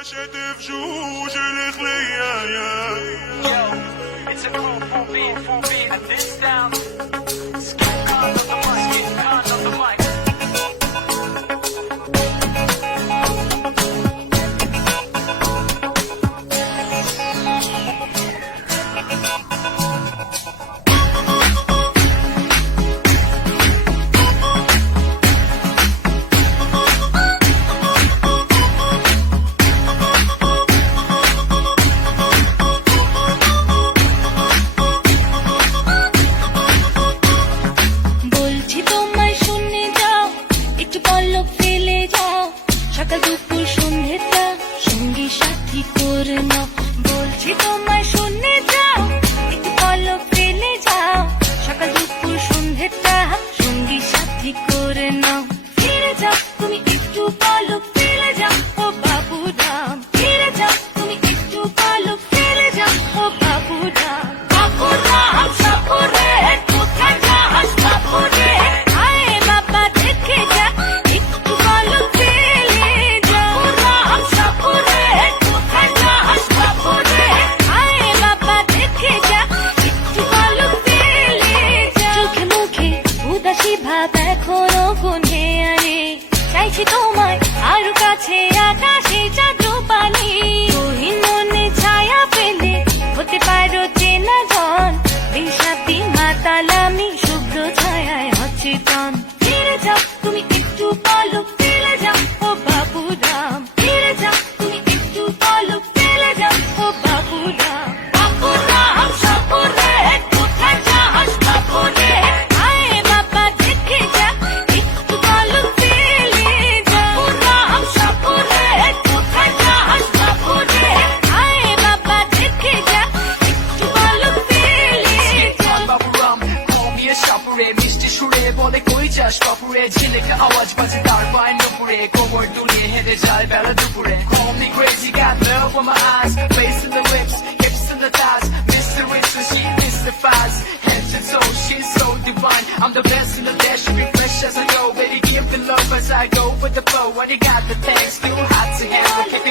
It's a cool full beat and this down. Skin con of the mic, skin con of the mic. সকাল দুপুর সন্ধ্যেটা সঙ্গী সাথী করে নাও, বলছি তোমায় শুনে যাও, একটু পলক ফেলে যাও। সকাল দুপুর সন্ধ্যেটা সঙ্গী সাথী করে নাও, ফিরে যাও তুমি একটু পলক ফেলে যাও ও বাবুরাম, ফিরে যাও তুমি একটু পলক ফেলে যাও ও বাবুরাম। বাবুরাম সাপুরে কোথায় যাস বাপুরে, আয় বাবা দেখে যা একটু পলক ফেলে যা। বাবুরাম সাপুরে কোথায় যাস বাপুরে, আয় বাবা দেখে যা একটু পলক ফেলে যা। চোখে মুখে উদাসী ভাব এখনো গুনে আরে, চাইছি তোমায় আরো কাছে আকাশে চাঁদ পানি। তুই মনে ছায়া পেলে হতে পারো চেনা জন, বিষাদি মাতালামি শুভ্র ছায়ায় অচেতন। ফিরে যাও তুমি একটু পলক ফেলে যাও ও বাবুরাম, ফিরে যাও তুমি একটু পলক ফেলে যাও ও বাবুরাম। বাবুরাম সাপুরে কোথায় যাস বাপুরে, আয় বাবা দেখে যা একটু পলক ফেলে যা। বাবুরাম সাপুরে কোথায় যাস বাপুরে, আয় বাবা দেখে যা একটু পলক ফেলে যা। বাবুরাম কমিয়ে সাপুরে মিষ্টি সুরে বলে কই যাস বাপুরে, ঝিলেকে আওয়াজ বাজে তার পায় নুপুরে, কোমর দুলিয়ে হেঁটে যায় বেলা দুপুরে। Call me crazy, got love on my eyes, face in the lips, hips in the thighs, mystery so she mystifies, head to toe she's so divine. I'm the best in the dash, be fresh as I go, baby give the love as I go with the flow. When you got the things, still hot to handle, kick